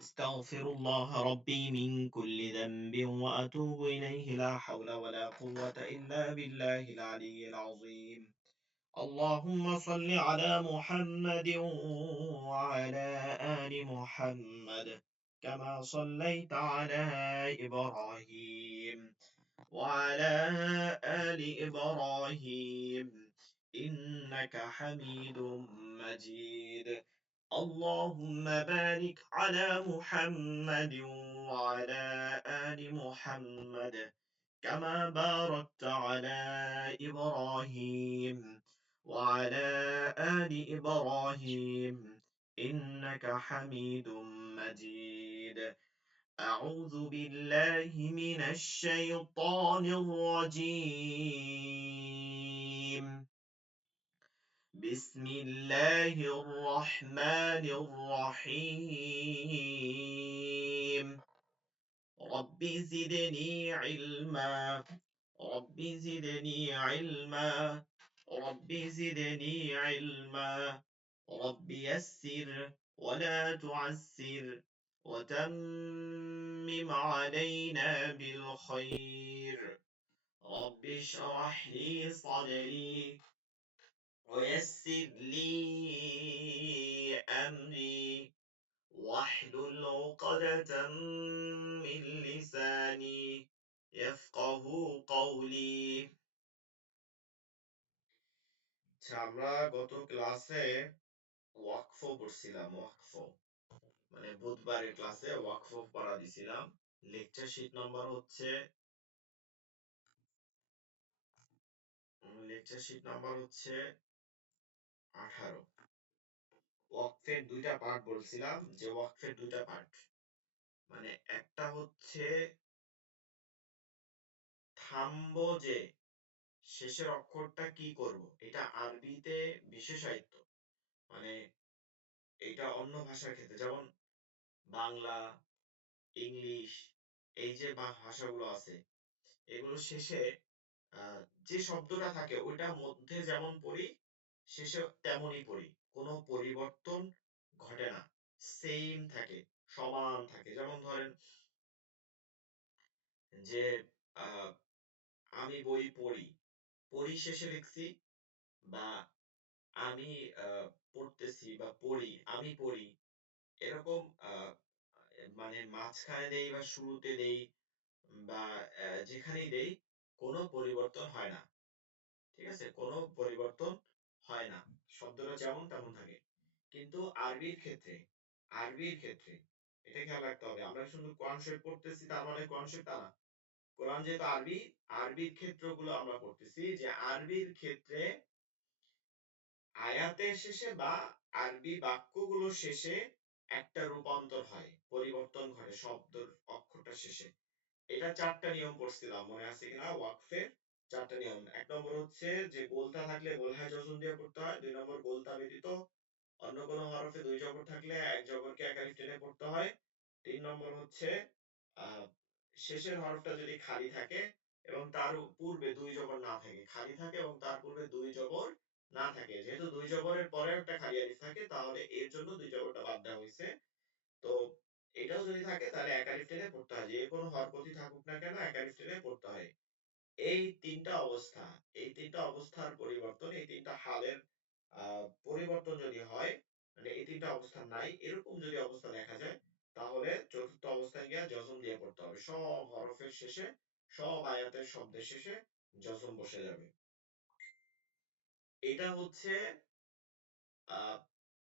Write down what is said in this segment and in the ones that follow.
استغفر الله ربي من كل ذنب وأتوب إليه لا حول ولا قوة إلا بالله العلي العظيم. اللهم صل على محمد وعلى آل محمد كما صليت على إبراهيم وعلى آل إبراهيم إنك حميد مجيد. اللهم بارك على محمد وعلى آل محمد كما باركت على إبراهيم وعلى آل إبراهيم إنك حميد مجيد. أعوذ بالله من الشيطان الرجيم. بسم الله الرحمن الرحيم. رب زدني علما. رب زدني علما. رب زدني علما. رب يسر ولا تعسر وتمم علينا بالخير. رب اشرح لي صدري ويسر لي أمري واحلل عقدة من لساني يفقه قولي. আচ্ছা, আমরা গত ক্লাসে ওয়াকফ পড়ছিলাম। ওয়াকফ মানে বুধবারের ক্লাসে ওয়াকফ পড়া দিছিলাম। লেকচার শিট নাম্বার হচ্ছে লেকচার শিট নাম্বার হচ্ছে 18। ওয়াকফের দুইটা পার্ট বলছিলাম, যে ওয়াকফের দুইটা পার্ট মানে একটা হচ্ছে থামবো, যে শেষের অক্ষরটা কি করব, এটা আরবিতে বিশেষায়িত। মানে এটা অন্য ভাষার ক্ষেত্রে যেমন বাংলা, ইংলিশ, এই যে ভাষাগুলো আছে, এগুলো শেষে যে শব্দটা থাকে ওইটার মধ্যে যেমন পড়ি শেষে তেমনই পড়ি, কোনো পরিবর্তন ঘটে না, সেম থাকে, সমান থাকে। যেমন ধরেন যে আহ, আমি বই পড়ি, পড়ি শেষে লিখছি, বা আমি পড়তেছি বা পড়ি, আমি পড়ি, এরকম মানে মাঝখানে দেই বা শুরুতে দেই বা যেখানেই দেই কোনো পরিবর্তন হয় না। ঠিক আছে, কোনো পরিবর্তন হয় না, শব্দটা যেমন তেমন থাকে। কিন্তু আরবির ক্ষেত্রে এটা খেয়াল রাখতে হবে। আমরা শুধু কোরআন শরীফ পড়তেছি তার মানে কোরআন শরীফ তা না। কোরআন যেহেতু আরবি, আরবির ক্ষেত্রগুলো আমরা পড়তেছি, যে আরবির ক্ষেত্রে আয়াতের শেষে বা আরবি বাক্যগুলোর শেষে একটা রূপান্তর হয়, পরিবর্তন ঘটে শব্দের অক্ষরটা শেষে। এটা 4টা নিয়ম পড়ছিলাম, মনে আছে কিনা? ওয়াকফের 4টা নিয়ম। 1 নম্বর হচ্ছে যে গোলতা থাকলে গোলহায় জজম দিয়ে পড়তে হয়। 2 নম্বর গোলতা ব্যতীত অন্য কোনো হরফে 2 জবর থাকলে 1 জবরকে এক আলিফ টেনে পড়তে হয়। 3 নম্বর হচ্ছে আহ শেষের হরফটা যদি খালি থাকে এবং তার পূর্বে 2 জবর না থাকে, খালি থাকে এবং তার পূর্বে 2 জবর না থাকে, যেহেতু 2 জবরের পরে একটা খালি আলিফ থাকে তাহলে এর জন্য 2 জবরটা বাদ দেওয়া হয়েছে। তো এটাও যদি থাকে তাহলে এক আলিফ টেনে পড়তে হয়, যে কোনো হরকতই থাকুক না কেন এক আলিফ টেনে পড়তে হয়। এই 3টা অবস্থা, এই 3টা অবস্থার পরিবর্তন, এই 3টা হালের পরিবর্তন যদি হয়, মানে এই 3টা অবস্থা নাই এরকম যদি অবস্থা দেখা যায়, তাহলে চতুর্থ অবস্থায় গিয়ে জজম দিয়ে পড়তে হবে। সব হরফের শেষে, সব আয়াতের শব্দের শেষে জজম বসে যাবে। এটা হচ্ছে আহ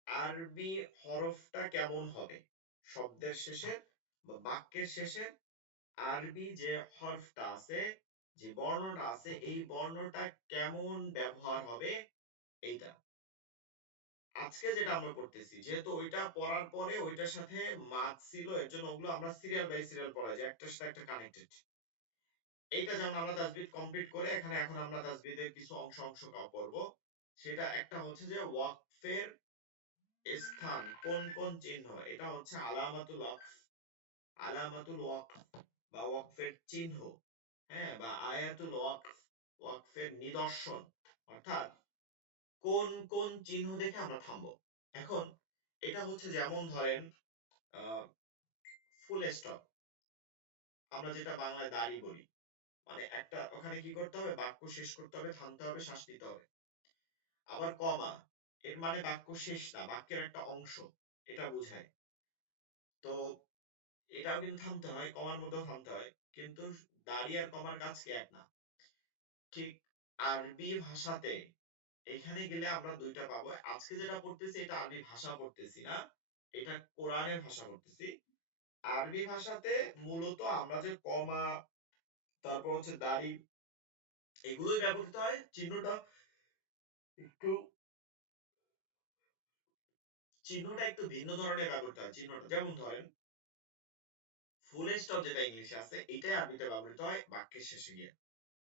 আরবি হরফটা কেমন হবে, শব্দের শেষে বা বাক্যের শেষে আরবি যে হরফটা আছে, যে বর্ণটা আছে, এই বর্ণটা কেমন ব্যবহার হবে, এইটা আজকে যেটা আমরা করতেছি। যেহেতু ওইটা পড়ার পরে ওইটার সাথে মাছ ছিল, এর জন্য ওগুলো আমরা সিরিয়াল বাই সিরিয়াল পড়াই, যে একটার সাথে একটা কানেক্টেড। এইটা যেমন আমরা তাজবিদ কমপ্লিট করে এখানে এখন আমরা তাজবিদের কিছু অংশ অংশ পড়ব। সেটা একটা হচ্ছে যে ওয়াকফের স্থান, কোন কোন চিহ্ন, এটা হচ্ছে আলামাতুল ওয়াকফ। আলামাতুল ওয়াকফ বা ওয়াকফের চিহ্ন, হ্যাঁ, বা আয়াতুল ওয়াকফ, ওয়াকফের নিদর্শন, অর্থাৎ কোন কোন চিহ্ন দেখে আমরা থামবো। এখন এটা হচ্ছে যেমন ধরেন ফুল স্টপ, আমরা যেটা বাংলায় দাঁড়ি বলি, মানে একটা ওখানে কি করতে হবে, বাক্য শেষ করতে হবে, থামতে হবে, শ্বাস নিতে হবে। আবার কমা, এর মানে বাক্য শেষ না, বাক্যের একটা অংশ, এটা বোঝায়। তো এটাও কিন্তু থামতে হয়, কমার মধ্যেও থামতে হয়, কিন্তু দাঁড়ি আর কমার কাজ কি এক না। ঠিক আরবি ভাষাতে এখানে গেলে আমরা দুইটা পাবো। আজকে যেটা পড়তেছি এটা আরবি ভাষা পড়তেছি না, এটা কোরআনের ভাষা পড়তেছি। আরবি ভাষাতে মূলত আমরা যে কমা, তারপর হচ্ছে দাড়ি, এগুলোই ব্যবহৃত হয়। চিহ্নটা একটু চিহ্নটা একটু ভিন্ন ধরনের ব্যবহৃত হয়। চিহ্নটা যেমন ধরেন ফুল স্টপ যেটা ইংলিশে আছে, এটাই আরবিতে ব্যবহৃত হয় বাক্যের শেষে গিয়ে।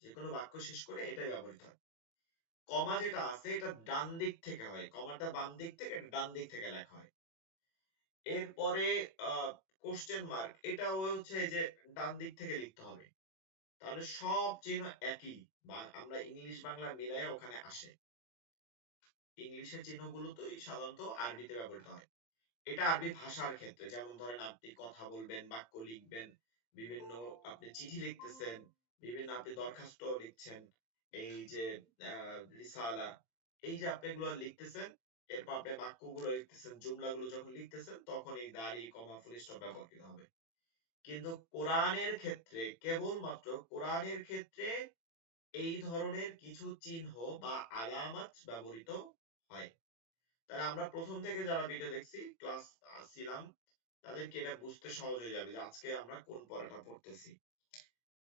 যে কোনো বাক্য শেষ করে এটাই ব্যবহৃত হয়। কমা যেটা আছে এটা ডান দিক থেকে হয়, কমাটা বাম দিক থেকে, এটা ডান দিক থেকে লেখা হয়। এরপরে কোশ্চেন মার্ক, এটাও হচ্ছে এই যে ডান দিক থেকে লিখতে হবে। তাহলে সব চিহ্ন একই, বা আমরা ইংলিশ বাংলা মিলাইয়া ওখানে আসে। ইংলিশের চিহ্নগুলোতেই সাধারণত আরবিতে ব্যবহৃত হয়। এটা আরবি ভাষার ক্ষেত্রে, যেমন ধরেন আপনি কথা বলবেন, বাক্য লিখবেন, বিভিন্ন আপনি চিঠি লিখতেছেন, বিভিন্ন আপনি দরখাস্ত লিখছেন, এই যে রিসালা, এই যে আপনি এগুলো লিখতেছেন, এরপর আপনি বাক্যগুলো লিখতেছেন, জুমলাগুলো যখন লিখতেছেন, তখন এই দাড়ি কমা ফুল স্টপ ব্যবহৃত হবে। কিন্তু কোরআনের ক্ষেত্রে, কেবলমাত্র কোরআনের ক্ষেত্রে এই ধরনের কিছু চিহ্ন বা আলামাত ব্যবহৃত হয়। তাহলে আমরা প্রথম থেকে যারা ভিডিও দেখছি, ক্লাস ছিলাম, তাদেরকে এটা বুঝতে সহজ হয়ে যাবে যে আজকে আমরা কোন পড়াটা পড়তেছি।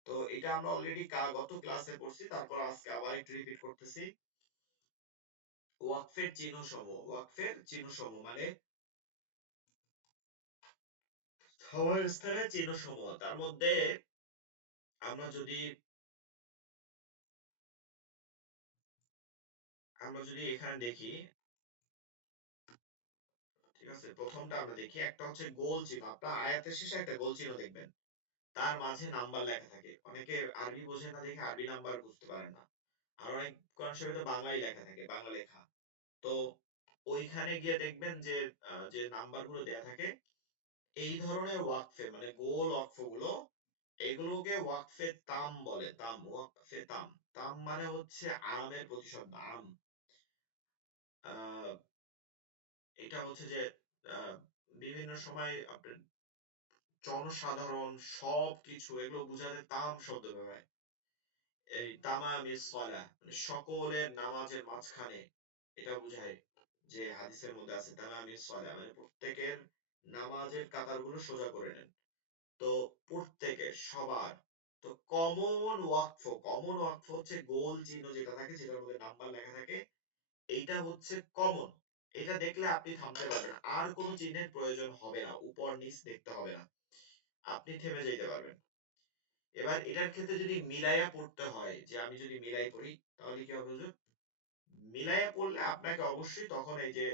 তো এটা আমরা অলরেডি গত ক্লাসে পড়ছি, তারপর আজকে আবার একটু রিপিট করতেছি। ওয়াকফের চিহ্ন সমূহ, ওয়াকফের চিহ্ন সমূহ মানে থামার স্থানের চিহ্ন সমূহ। তার মধ্যে আমরা যদি এখানে দেখি, ঠিক আছে, প্রথমটা আমরা দেখি, একটা হচ্ছে গোল চিহ্ন। আপনার আয়াতের শেষে একটা গোল চিহ্ন দেখবেন, তার মাঝে নাম্বার লেখা থাকে। অনেকে আরবি বোঝে না দেখে আরবি নাম্বার বুঝতে পারেন না। আর অনেক কোরআন শরীফে তো বাংলাই লেখা থাকে, বাংলা লেখা। তো ওইখানে গিয়ে দেখবেন যে যে নাম্বার গুলো দেয়া থাকে, এই ধরনের ওয়াকফে মানে গোল ওয়াকফ গুলো, এগুলোকে ওয়াকফে তাম বলে। তাম, ওয়াকফে তাম। তাম মানে হচ্ছে আমের প্রতিশব্দ, আম। আহ, এটা হচ্ছে যে আহ, বিভিন্ন সময় আপনার জনসাধারণ সবকিছু এগুলো বুঝাতে তাম শব্দ ব্যবহার হয়। এই তামামিস সালাহ মানে সকলের নামাজের মাঝখানে, এটা বোঝায় যে হাদিসের মধ্যে আছে তামামিস সালাহ মানে প্রত্যেকের নামাজের কাতারগুলো সোজা করে নেন। তো প্রত্যেকের, সবার। তো কমন ওয়াকফ হচ্ছে গোল চিহ্ন যেটা থাকে, যেটার মধ্যে নাম্বার লেখা থাকে, এইটা হচ্ছে কমন। এটা দেখলে আপনি থামতে পারবেন, আর কোনো চিহ্নের প্রয়োজন হবে না, উপর নিচ দেখতে হবে না, আপনি থেমে যেতে পারবেন। এবার এটার ক্ষেত্রে যদি মিলাইয়া পড়তে হয়, যে আমি যদি মিলাই পড়ি, তাহলে কি হবে হুজুর? মিলাইয়া পড়লে আপনাকে অবশ্যই তখন এই যে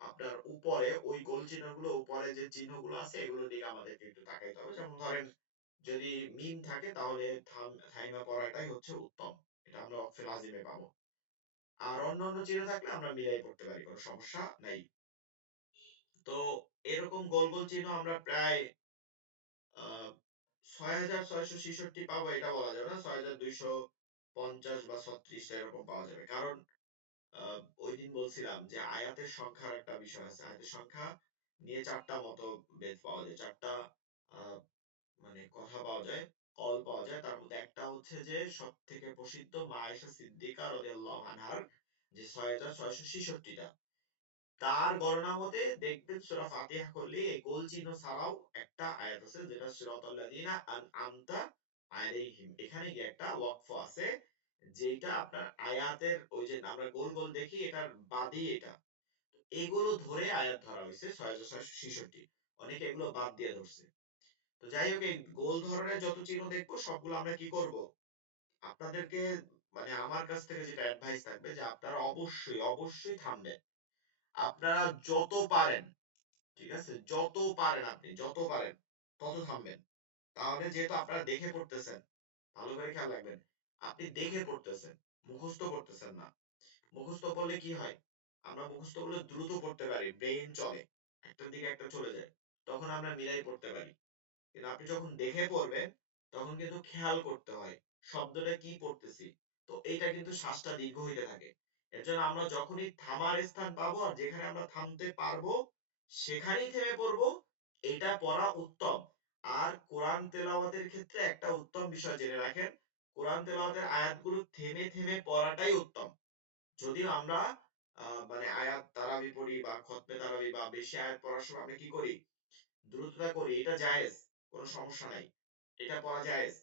আপনার উপরে ওই গোল চিহ্নগুলো, উপরে যে চিহ্নগুলো আছে, এগুলোর দিকে আমাদেরকে একটু তাকাইতে হবে। যেমন ধরেন যদি মিম থাকে, তাহলে থাইমা পড়াটাই হচ্ছে উত্তম। এটা আমরা ওয়াকফে লাজিমে পাবো। আর অন্যান্য চিহ্ন থাকলে আমরা মিলাই পড়তে পারি, কোনো সমস্যা নাই। তো এরকম গোল গোল চিহ্ন আমরা প্রায় ৬,৬৬৬ পাবো এটা বলা যাবে না, ৬,২৫০ বা ৩৬টা এরকম পাওয়া যাবে। কারণ ওই দিন বলছিলাম যে আয়াতের সংখ্যার একটা বিষয় আছে। আয়াতের সংখ্যা নিয়ে ৪টা মতভেদ পাওয়া যায়, ৪টা আহ, মানে কথা পাওয়া যায়, কল পাওয়া যায়। তার মধ্যে একটা হচ্ছে যে সব থেকে প্রসিদ্ধ মা আয়েশা সিদ্দিকা রাদিয়াল্লাহু আনহার যে ৬,৬৬৬টা, তার গণনা মতে দেখবেন সূরা ফাতিহা করলে এই গোল চিহ্ন ছাড়াও একটা আয়াত আছে, যেটা সিরাতাল লাযিনা আনআমতা আলাইহিম, এখানে গিয়ে একটা ওয়াকফ আছে, যেটা আপনার আয়াতের ওই যে আমরা গোল গোল দেখি, এটার বাদই এটা। এগুলো ধরে আয়াত ধরা হয়েছে ৬,৬৬৬। অনেকে এগুলো বাদ দিয়ে ধরছে। তো যাই হোক, এই গোল ধরনের যত চিহ্ন দেখবো সবগুলো আমরা কি করব, আপনাদেরকে মানে আমার কাছ থেকে যেটা অ্যাডভাইস থাকবে, যে আপনারা অবশ্যই অবশ্যই থামবেন। আপনারা যত পারেন, ঠিক আছে, যত পারেন, আপনি যত পারেন তত থামবেন। তাহলে যেহেতু আপনারা দেখে পড়তেছেন, ভালো করে খেয়াল রাখবেন, আপনি দেখে পড়তেছেন, মুখস্থ করতেছেন না। মুখস্থ করলে কি হয়, আমরা মুখস্থ করলে দ্রুত পড়তে পারি, ব্রেইন চলে, একটার দিকে একটা চলে যায়। তখন আমরা মিলাই পড়তে পারি। কিন্তু আপনি যখন দেখে পড়বেন তখন কিন্তু খেয়াল করতে হয় শব্দটা কি পড়তেছি। তো এইটা কিন্তু শ্বাসটা দীর্ঘ হইতে থাকে। এর জন্য আমরা যখনই থামার স্থান পাবো আর যেখানে আমরা থামতে পারবো সেখানেই থেমে পড়বো। এটা পড়া উত্তম। আর কোরআন তেলাওয়াতের ক্ষেত্রে একটা উত্তম বিষয় জেনে রাখেন, কোরআন তেলাওয়াতের আয়াতগুলো থেমে থেমে পড়াটাই উত্তম। যদিও আমরা মানে আয়াত তারাবি পড়ি বা খতমে তারাবি বা বেশি আয়াত পড়ার সময় আমরা কি করি, দ্রুততা করি, এটা জায়েজ, কোনো সমস্যা নাই, এটা পড়া জায়েজ,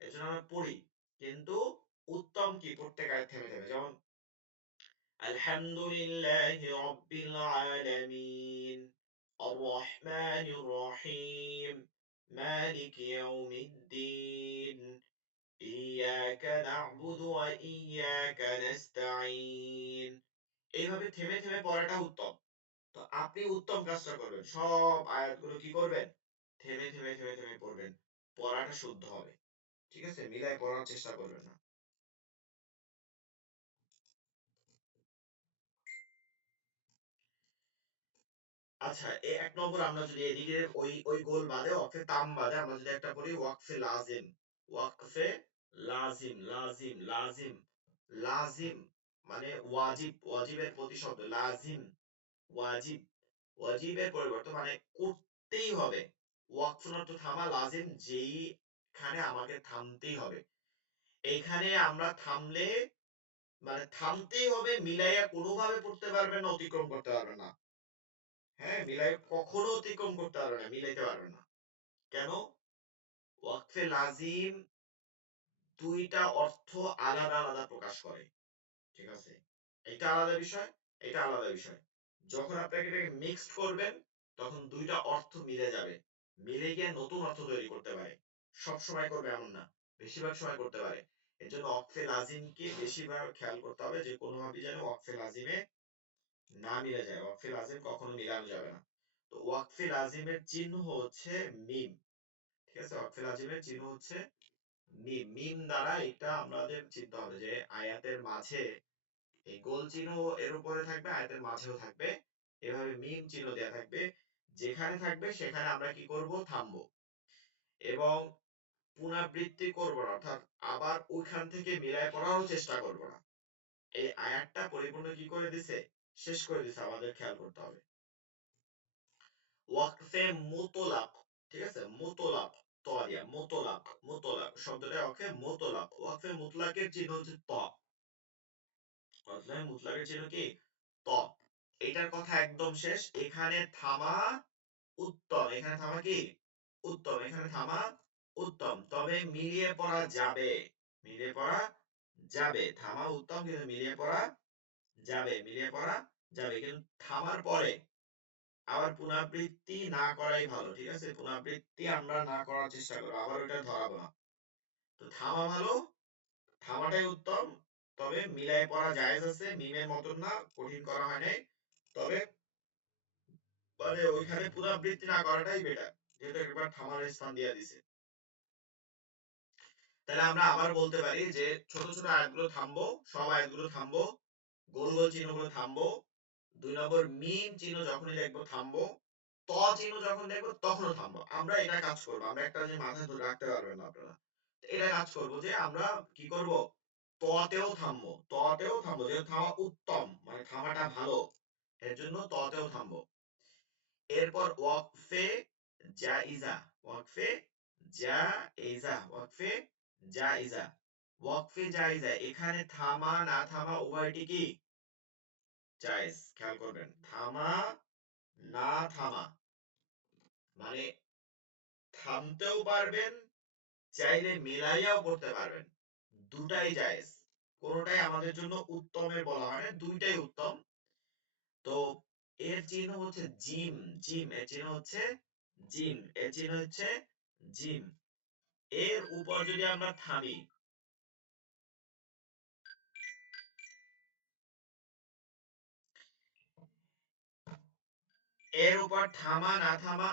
এর জন্য আমরা পড়ি। কিন্তু উত্তম কি প্রত্যেক আয়াত থেমে থেমে, যেমন আলহামদুলিল্লাহি রাব্বিল আলামিন আর রহমানির রহিম মালিকি ইয়াউমিদ্দিন ইয়াকা না'বুদু ওয়া ইয়াকা নাস্তাঈন। এইভাবে থেমে থেমে পড়াটা উত্তম। তো আপনি উত্তম কাজটা করবেন, সব আয়াতগুলো কি করবেন, থেমে থেমে থেমে থেমে পড়বেন, পড়াটা শুদ্ধ হবে। ঠিক আছে, মিলায় পড়ার চেষ্টা করবেন না। আচ্ছা, এক নম্বর আমরা যদি এদিকে ওই ওই গোল বাদে ওয়াকফে তাম বাদে আমরা যদি একটা পড়ি ওয়াকফে লাজিম, ওয়াকফে লাজিম লাজিম লাজিম লাজিম, মানে ওয়াজিব, ওয়াজিবের প্রতিশব্দ লাজিম, ওয়াজিব, ওয়াজিবের পরিবর্তে মানে করতেই হবে। ওয়াকফ অর্থ থামা, লাজিম যেইখানে আমাকে থামতেই হবে। এইখানে আমরা থামলে মানে থামতেই হবে, মিলাইয়া কোনোভাবে পড়তে পারবেন না, অতিক্রম করতে পারবেন না। হ্যাঁ, মিলাই কখনো অতিক্রম করতে পারবেন না, মিলাইতে পারবেন না। কেন? ওয়াকফে লাজিম দুইটা অর্থ আলাদা আলাদা প্রকাশ করে। ঠিক আছে, এটা আলাদা বিষয়, এটা আলাদা বিষয়। যখন আপনাকে এটাকে মিক্সড করবেন তখন দুইটা অর্থ মিলে যাবে, মিলে গিয়ে নতুন অর্থ তৈরি করতে পারে। সব সময় করবে এমন না, বেশিরভাগ সময় করতে পারে। এর জন্য ওয়াকফে লাজিমকে বেশিরভাগ খেয়াল করতে হবে যে কোনোভাবেই যেন ওয়াকফে লাজিমে না মিলে যায়। ওয়াকফে লাজিম কখনো মিলানো যাবে না। তো ওয়াকফে লাজিমের চিহ্ন হচ্ছে মিম। ঠিক আছে, ওয়াকফে লাজিমের চিহ্ন হচ্ছে মিম। মিম দ্বারা এটা আমাদের চিনতে হবে যে আয়াতের মাঝে এই গোল চিহ্ন এর উপরে থাকবে, আয়াতের মাঝেও থাকবে, এভাবে মিম চিহ্ন দেয়া থাকবে। যেখানে থাকবে সেখানে আমরা কি করব, থামবো এবং পুনরাবৃত্তি করব না, অর্থাৎ আবার ওইখান থেকে মিলায় পড়ারও চেষ্টা করব না। এই আয়াতটা পরিপূর্ণ কি করে দিছে, শেষ করে দিছে, আমাদের খেয়াল করতে হবে। ওয়াকফে মুতলাক, ঠিক আছে, মুতলাক, তরিয়া মুতলাক, মুতলাক শব্দটা ওয়াকফে মুতলাক। ওয়াকফে মুতলাকের চিহ্ন হচ্ছে ত। ওয়াকফে মুতলাকের চিহ্ন কি, ত। এটার কথা একদম শেষ, এখানে থামা উত্তম, এখানে থামা কি উত্তম, এখানে থামা উত্তম, তবে মিলিয়ে পড়া যাবে, মিলিয়ে পড়া যাবে। থামা উত্তম কিন্তু মিলিয়ে পড়া যাবে, মিলিয়ে পড়া যাবে, কিন্তু থামার পরে আবার পুনরাবৃত্তি না করাই ভালো। ঠিক আছে, পুনরাবৃত্তি আমরা না করার চেষ্টা করবো, আবার ওটা ধরাবো না। তো থামা ভালো, থামাটাই উত্তম, তবে মিলায় পড়া জায়েজ আছে, মিমের মতন না, কঠিন করা হয় নাই। তবে মানে ওইখানে পুনরাবৃত্তি না করাটাই বেটার, যেহেতু একবার থামার স্থান দিয়ে দিছে। তাহলে আমরা আবার বলতে পারি যে ছোট ছোট আয়াতগুলো থামবো, সব আয়াতগুলো থামবো, গোল গোল চিহ্নগুলো থামবো। 2 নম্বর মিম চিহ্ন যখনই দেখবো থামবো, ত চিহ্ন যখন দেখবো তখনও থামবো। আমরা এটা কাজ করবো, আমরা একটা জিনিস মাথায় ধরে রাখতে পারবেন না আপনারা। এটা কাজ করবো যে আমরা কি করব, ততেও থামবো, ততেও থামবো, যেহেতু থামা উত্তম, মানে থামাটা ভালো, এর জন্য ততেও থামবো। এরপর ওয়াকফে জাইজা, ওয়াকফে জাইজা, ওয়াকফে জাইজা, ওয়াকফে জাইজা, এখানে থামা না থামা উভয়টি কি জায়েজ। খেয়াল করবেন, থামা না থামা মানে থামতেও পারবেন, চাইলে মিলাইয়াও করতে পারবেন, দুটাই জায়েজ। কোনটাই আমাদের জন্য উত্তমের বলা হয় না, দুইটাই উত্তম। তো এর চিহ্ন হচ্ছে জিম, জিম এর চিহ্ন হচ্ছে জিম, এর চিহ্ন হচ্ছে জিম। এর উপর যদি আমরা থামি, এর উপর থামা না থামা,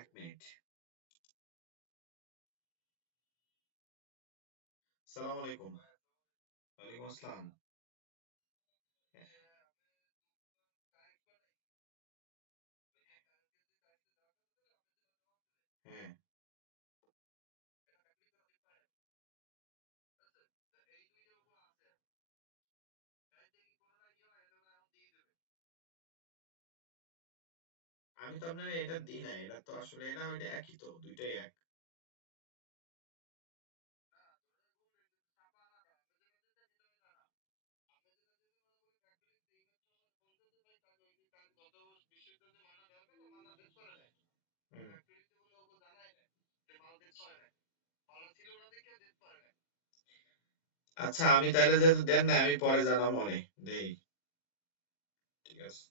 এক মিনিট। আসসালামু আলাইকুম। ওয়ালাইকুম আসসালাম। হ্যাঁ, আমি তো আপনার এটা দিই নাই, এটা তো আসলে এটা ওইটা একই, তো দুইটাই এক। হুম। আচ্ছা, আমি তাইলে যেহেতু দেন না, আমি পরে জানাবো মনে দেই। ঠিক আছে।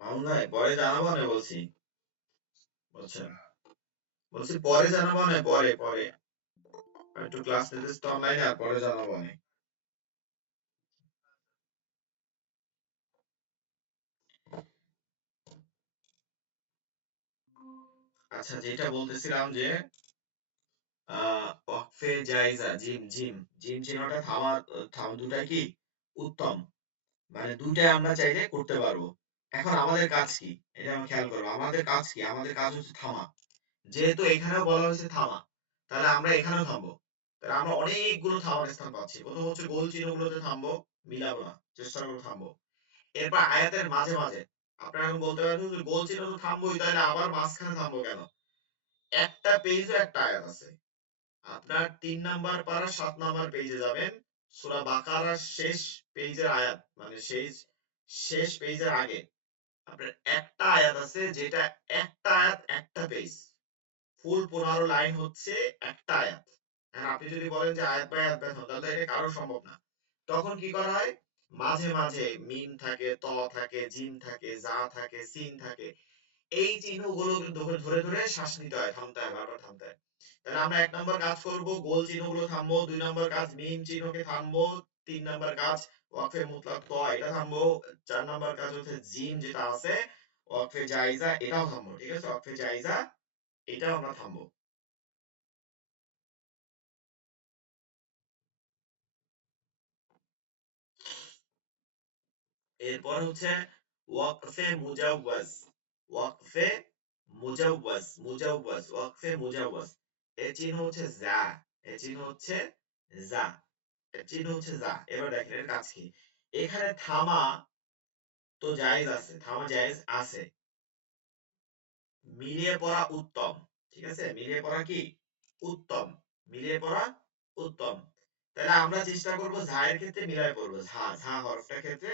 মামুন ভাই, পরে জানাবো না বলছি। বুঝছেন? বলছি পরে জানাবো না, পরে পরে। আমি একটু ক্লাস নিতেছি তো অনলাইনে, আর পরে জানাবো না। আচ্ছা, যেটা বলতেছিলাম যে ওয়াকফে জায়েজা, জিম জিম জিম চিহ্নটা দুটাই কি উত্তম, মানে দুটাই আমরা চাইলে করতে পারবো। এখন আমাদের কাজ কি, এটা আমরা খেয়াল করবো, আমাদের কাজ কি, আমাদের কাজ হচ্ছে থামা। যেহেতু এখানেও বলা হয়েছে থামা, তাহলে আমরা এখানেও থামবো। তাহলে আমরা অনেকগুলো থামার স্থান পাচ্ছি। প্রথম হচ্ছে গোল চিহ্নগুলোতে থামবো, মিলাবো না, চেষ্টা করবো থামবো। এরপর আয়াতের মাঝে মাঝে আপনারা এখন বলতে পারেন যে গোল চিহ্ন তো থামবোই, তাহলে আবার মাঝখানে থামবো কেন? একটা পেজও একটা আয়াত আছে। আপনার ৩ নাম্বার পারা ৭ নাম্বার পেজে যাবেন, সূরা বাকারার শেষ পেজের আয়াত, মানে শেষ পেজের আগে আপনার একটা আয়াত আছে, যেটা একটা আয়াত একটা পেজ, ফুল ১৫ লাইন হচ্ছে একটা আয়াত। আর আপনি যদি বলেন যে আয়াত বাই আয়াত ব্যাখ্যা, তাহলে এটা কারো সম্ভব না। তখন কি করা হয়? মাঝে মাঝে মিম থাকে, ত থাকে, জিম থাকে, জা থাকে, সিন থাকে, এই চিহ্নগুলো কিন্তু ধরে ধরে ধরে শ্বাস নিতে হয়, থামতে হয়, বারবার থামতে হয়। তাহলে আমরা ১ নম্বর কাজ করব, গোল চিহ্নগুলো থামবো। ২ নম্বর কাজ মিম চিহ্নকে থামবো। ৩ নম্বর কাজ ওয়াকফে মুতলাক ত এটা থামবো। ৪ নম্বর কাজ হচ্ছে জিম যেটা আছে ওয়াকফে জাইজা, এটাও থামবো। ঠিক আছে, ওয়াকফে জাইজা এটাও আমরা থামবো। এরপর হচ্ছে ওয়াকফে মুজাওয়াজ। ওয়াকফে মুজাওয়াজ ওয়াকফে মুজাওয়াজ, এর চিহ্ন হচ্ছে যা, এর চিহ্ন হচ্ছে যা, এর চিহ্ন হচ্ছে যা। এবার দেখেন এর কাজ কি। এখানে থামা তো জায়েজ আছে, থামা জায়েজ আছে, মিলিয়ে পড়া উত্তম। ঠিক আছে, মিলিয়ে পড়া কি উত্তম, মিলিয়ে পড়া উত্তম। তাহলে আমরা চেষ্টা করব ঝা এর ক্ষেত্রে মিলাই পড়বো, ঝা ঝা হরফটার ক্ষেত্রে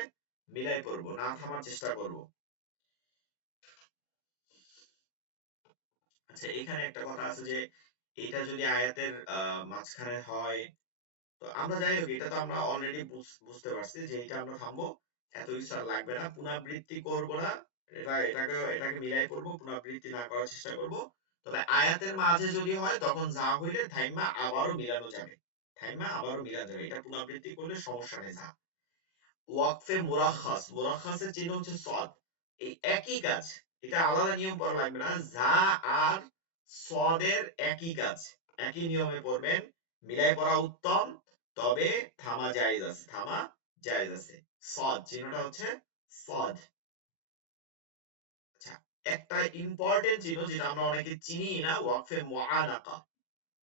মিলাই পড়বো, না থামার চেষ্টা করব। আচ্ছা, এখানে একটা কথা আছে যে এটা যদি আয়াতের মাঝখানে হয়, তো আমরা যাই হোক, এটা তো আমরা অলরেডি বুঝতে পারছি যে এটা আমরা থামবো, এত কিছু আর লাগবে না, পুনরাবৃত্তি করব না। এটাকে মিলাই করব, পুনরাবৃত্তি না করার চেষ্টা করব। তবে আয়াতের মাঝে যদি হয়, তখন যা হইলে থাইমা আবারও মিলানো যাবে, থাইমা আবারও মিলানো যাবে, এটা পুনরাবৃত্তি করলে সমস্যা নেই। যা ওয়াকফে মুরাখাস, মুরাখাসের চিহ্ন হচ্ছে সদ। এই একই কাজ, এটা আলাদা নিয়ম পড়া লাগবে না, যা আর সদের একই কাজ, একই নিয়মে পড়বেন, মিলাই পড়া উত্তম। তবে থামা জায়েজ আছে, থামা জায়েজ আছে। সদ চিহ্নটা হচ্ছে সদ। আচ্ছা, একটা ইম্পর্টেন্ট চিহ্ন যেটা আমরা অনেকে চিনি না, ওয়াকফে মুআনাকা।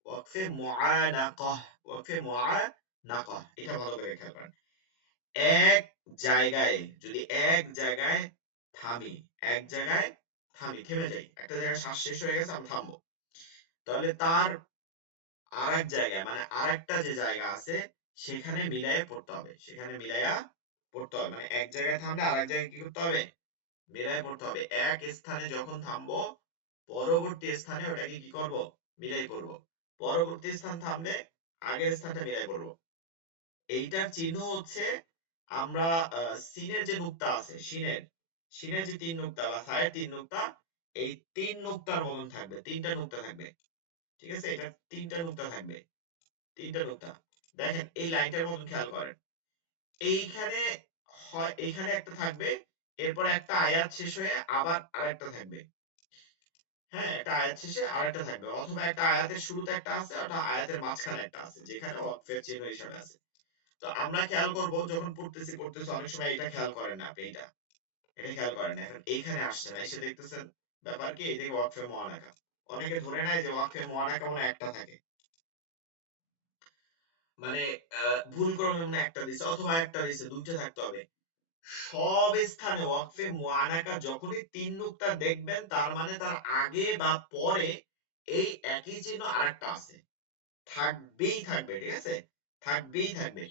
ওয়াকফে মুআনাকা, ওয়াকফে মুআনাকা, এটা ভালো করে খেয়াল করেন। এক জায়গায়, যদি এক জায়গায় থামি, এক জায়গায় থামি, থেমে যাই, একটা জায়গায় শ্বাস শেষ হয়ে গেছে, আমি থামবো, তাহলে তার আরেক জায়গায়, মানে আরেকটা যে জায়গা আছে, সেখানে মিলাইয়া পড়তে হবে, সেখানে মিলাইয়া পড়তে হবে। মানে এক জায়গায় থামলে আরেক জায়গায় কি করতে হবে? মিলাইয়া পড়তে হবে। এক স্থানে যখন থামবো, পরবর্তী স্থানে ওটাকে কি করব? মিলাই করব। পরবর্তী স্থান থামলে আগের স্থানটা মিলাই করব। এইটার চিহ্ন হচ্ছে, আমরা সিনের যে নুক্তা আছে, সিনের যে ৩ নুক্তা বা সায়ের ৩ নুক্তা, এই ৩ নুক্তার মতন থাকবে, ৩টা নুক্তা থাকবে। ঠিক আছে, এটা তিনটা নুক্তা থাকবে, তিনটা নুক্তা। দেখেন এই লাইনটার মধ্যে খেয়াল করেন, এইখানে হয় এইখানে একটা থাকবে, এরপর একটা আয়াত শেষ হয়ে আবার আরেকটা থাকবে। হ্যাঁ, একটা আয়াত শেষে আরেকটা থাকবে, অথবা একটা আয়াতের শুরুতে একটা আছে, ওটা আয়াতের মাঝখানে একটা আছে, যেখানে ওয়াকফের চিহ্ন হিসাবে আছে। তো আমরা খেয়াল করব যখন পড়তেছি অনেক সময় এটা খেয়াল করেন না আপনি, এটা খেয়াল করেন। এখন এইখানে আসছে না, এসে দেখতেছেন ব্যাপার কি, এই যে ওয়াকফে মুআনাকা, অনেকে ধরে নেয় যে ওয়াকফে মুআনাকা মানে একটা থাকে, মানে ভুল ক্রমে মানে একটা দিছে অথবা একটা দিছে, দুইটা থাকতে হবে। সব স্থানে ওয়াকফে মুআনাকা যখনই তিন নুক্তা দেখবেন, তার মানে তার আগে বা পরে এই একই চিহ্ন আরেকটা আছে, থাকবেই থাকবে, ঠিক আছে, থাকবেই থাকবে।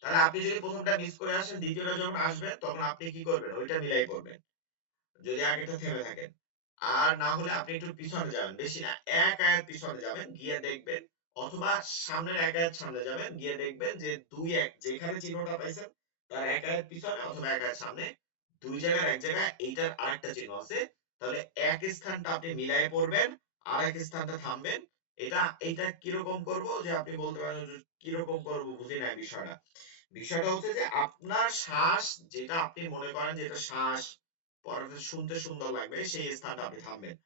তাহলে আপনি যদি প্রথমটা মিস করে আসেন, দ্বিতীয়টা যখন আসবেন তখন আপনি কি করবেন, ওইটা মিলাই পড়বেন যদি আগেটা থেমে থাকেন। আর না হলে আপনি একটু পিছনে যাবেন, বেশি না, এক আয়াত পিছনে যাবেন, গিয়ে দেখবেন, অথবা সামনের এক আয়াত সামনে যাবেন, গিয়ে দেখবেন যে দুই এক যেখানে চিহ্নটা পাইছেন তার এক আয়াত পিছনে অথবা এক আয়াত সামনে, দুই জায়গার এক জায়গায় এইটার আরেকটা চিহ্ন আছে। তাহলে এক স্থানটা আপনি মিলাই পড়বেন, আর এক স্থানটা থামবেন। এটা কিরকম করব, যে আপনি বলতে পারেন যে কিরকম করব বুঝি না বিষয়টা। বিষয়টা হচ্ছে যে আপনার শ্বাস, যেটা আপনি মনে করেন যে এটা শ্বাস পড়াটা শুনতে সুন্দর লাগবে, সেই স্থানটা আপনি থামবেন।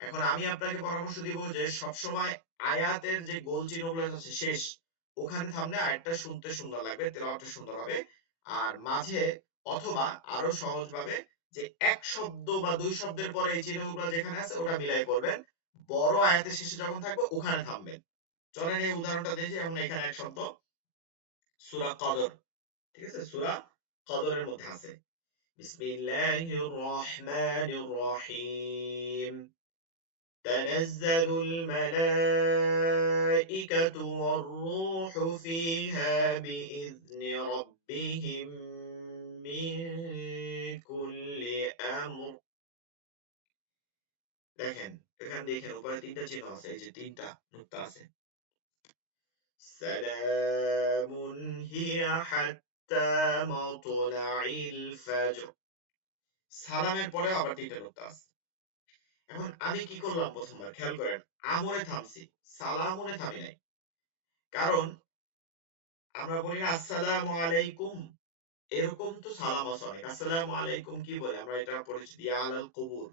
এখন আমি আপনাকে পরামর্শ দিব যে সবসময় আয়াতের যে গোল চিহ্নগুলো আছে শেষ, ওখানে থামলে আয়াতটা শুনতে সুন্দর লাগবে, তেলাওয়াতটা সুন্দর হবে। আর মাঝে, অথবা আরো সহজ ভাবে, যে এক শব্দ বা দুই শব্দের পরে এই চিহ্নগুলো যেখানে আছে ওটা মিলাই করবেন, বড় আয়াতের শেষে যখন থাকবে ওখানে থামবেন। চলেন এই উদাহরণটা দেখি। আমরা এখানে এক শব্দ, সূরা কদর, ঠিক আছে, সূরা কদরের মধ্যে আছে, বিসমিল্লাহির রহমানির রহিম, تنزل الملائكة والروح فيها بإذن ربهم من كل أمر। দেখেন, এখানে দেখেন উপরে তিনটা চিহ্ন আছে, এই যে তিনটা নুক্তা আছে, সালামুন হিয়া হাত্তা মাতলাইল ফাজর, সালামের পরে আবার তিনটা নুক্তা আছে। এখন আমি কি করলাম, প্রথমবার খেয়াল করেন, আমরে থামছি, সালামুনে থামি নাই। কারণ আমরা বলি না আসসালামু আলাইকুম, এরকম তো সালাম আছে অনেক, আসসালামু আলাইকুম কি বলে আমরা, এটা পড়েছি ইয়া আলাল কুবুর।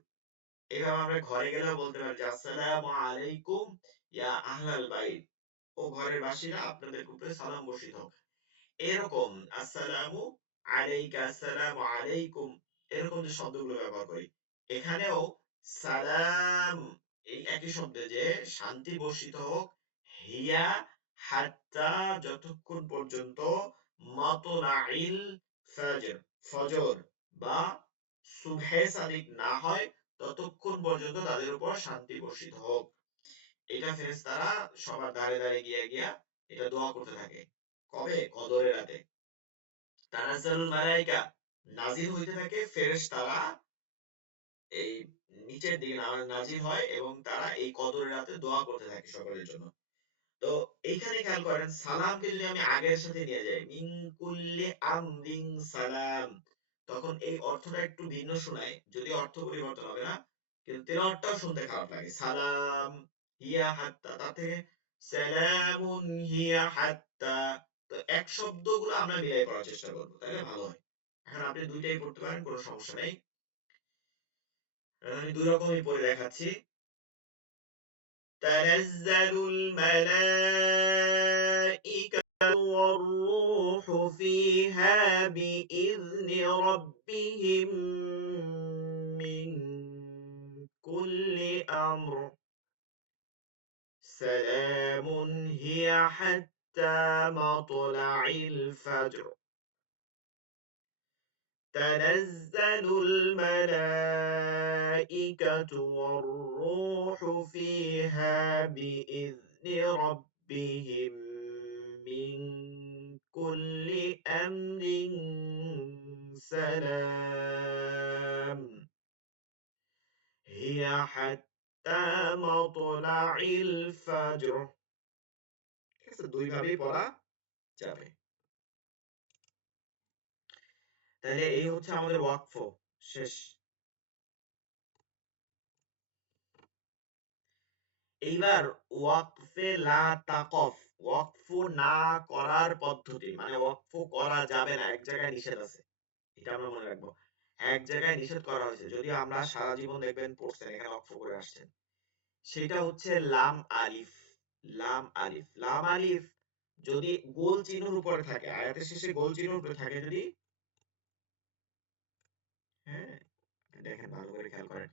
এভাবে আমরা ঘরে গেলেও বলতে পারি যে আসসালামু আলাইকুম ইয়া আহলাল বাইত, ও ঘরের বাসীরা আপনাদের উপরে সালাম বর্ষিত হোক। এরকম আসসালামু আলাইকা, আসসালামু আলাইকুম, এরকম যে শব্দগুলো ব্যবহার করি, এখানেও সালাম, এই একই শব্দে যে শান্তি বর্ষিত হোক, হিয়া হাত্তা, যতক্ষণ পর্যন্ত, মাতলাইল ফাজর, ফজর বা সুবহে সাদিক না হয়, ততক্ষণ পর্যন্ত তাদের উপর শান্তি বর্ষিত হোক। এটা ফেরেশতারা সবার দ্বারে দ্বারে গিয়া গিয়া এটা দোয়া করতে থাকে। কবে? কদরের রাতে। তানাজ্জালুল মালায়েকা, নাজিল হইতে থাকে ফেরেশতারা, এই নিচের দিকে নাজিল হয় এবং তারা এই কদরের রাতে দোয়া করতে থাকে সকলের জন্য। তো এইখানে খেয়াল করেন, সালামকে যদি আমি আগের সাথে নিয়ে যাই, মিন কুল্লি আমরিন সালাম, তখন এই অর্থটা একটু ভিন্ন শোনায়, যদি অর্থ পরিবর্তন হবে না, কিন্তু তেলাওয়াতটাও শুনতে খারাপ লাগে। সালাম হিয়া হাত্তা, তার থেকে সালামুন হিয়া হাত্তা। তো এক শব্দগুলো আমরা মিলাই পড়ার চেষ্টা করবো, তাহলে ভালো হয়। এখন আপনি দুইটাই পড়তে পারেন, কোনো সমস্যা নেই। আমি দুই রকমই পড়ে দেখাচ্ছি। تنزل الملائكة والروح فيها بإذن ربهم من كل أمر، سلام هي حتى مطلع الفجر. تنزل الملائكة والروح فيها بإذن ربهم من كل أمر، سلام هي حتى مطلع الفجر। ঠিক আছে, দুই ভাবেই পড়া যাবে। তাহলে এই হচ্ছে আমাদের ওয়াকফ শেষ। এইবার ওয়াকফে লা তাকফ, ওয়াকফ না করার পদ্ধতি, মানে ওয়াকফ করা যাবে না, এক জায়গায় নিষেধ আছে, এটা আমরা মনে রাখবো। এক জায়গায় নিষেধ করা হয়েছে, যদি আমরা সারা জীবন দেখবেন পড়ছেন, এখানে ওয়াকফ করে আসছেন, সেটা হচ্ছে লাম আলিফ। লাম আলিফ, লাম আলিফ যদি গোল চিহ্নের উপরে থাকে, আয়াতের শেষে গোল চিহ্নের উপরে থাকে যদি, হ্যাঁ দেখেন ভালো করে খেয়াল করেন,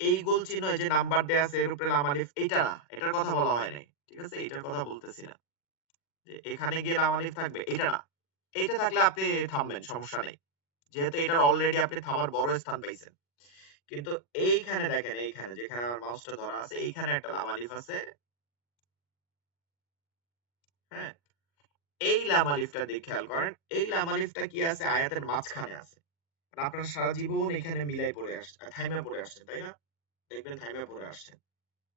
এই গোল চিহ্ন যে নাম্বার দেয়া আছে এর উপরে লাম আলিফ, এটা না, এটার কথা বলা হয় নাই, ঠিক আছে, এটার কথা বলতেছি না, যে এখানে গিয়ে লাম আলিফ থাকবে, এটা না। এটা থাকলে আপনি থামবেন, সমস্যা নেই, যেহেতু এটার অলরেডি আপনি থামার বড় স্থান পাইছেন। কিন্তু এইখানে দেখেন, এইখানে যেখানে আমার মাউসটা ধরা আছে, এইখানে একটা লাম আলিফ আছে, হ্যাঁ, এই লাম আলিফটা দিয়ে খেয়াল করেন, এই লাম আলিফটা কি আছে, আয়াতের মাঝখানে আছে। আর আপনারা সারা জীবন এখানে মিলাই পড়ে আসছেন, থাইমা পড়ে আসছেন, তাই না? দেখবেন থাইমা পড়ে আসছেন।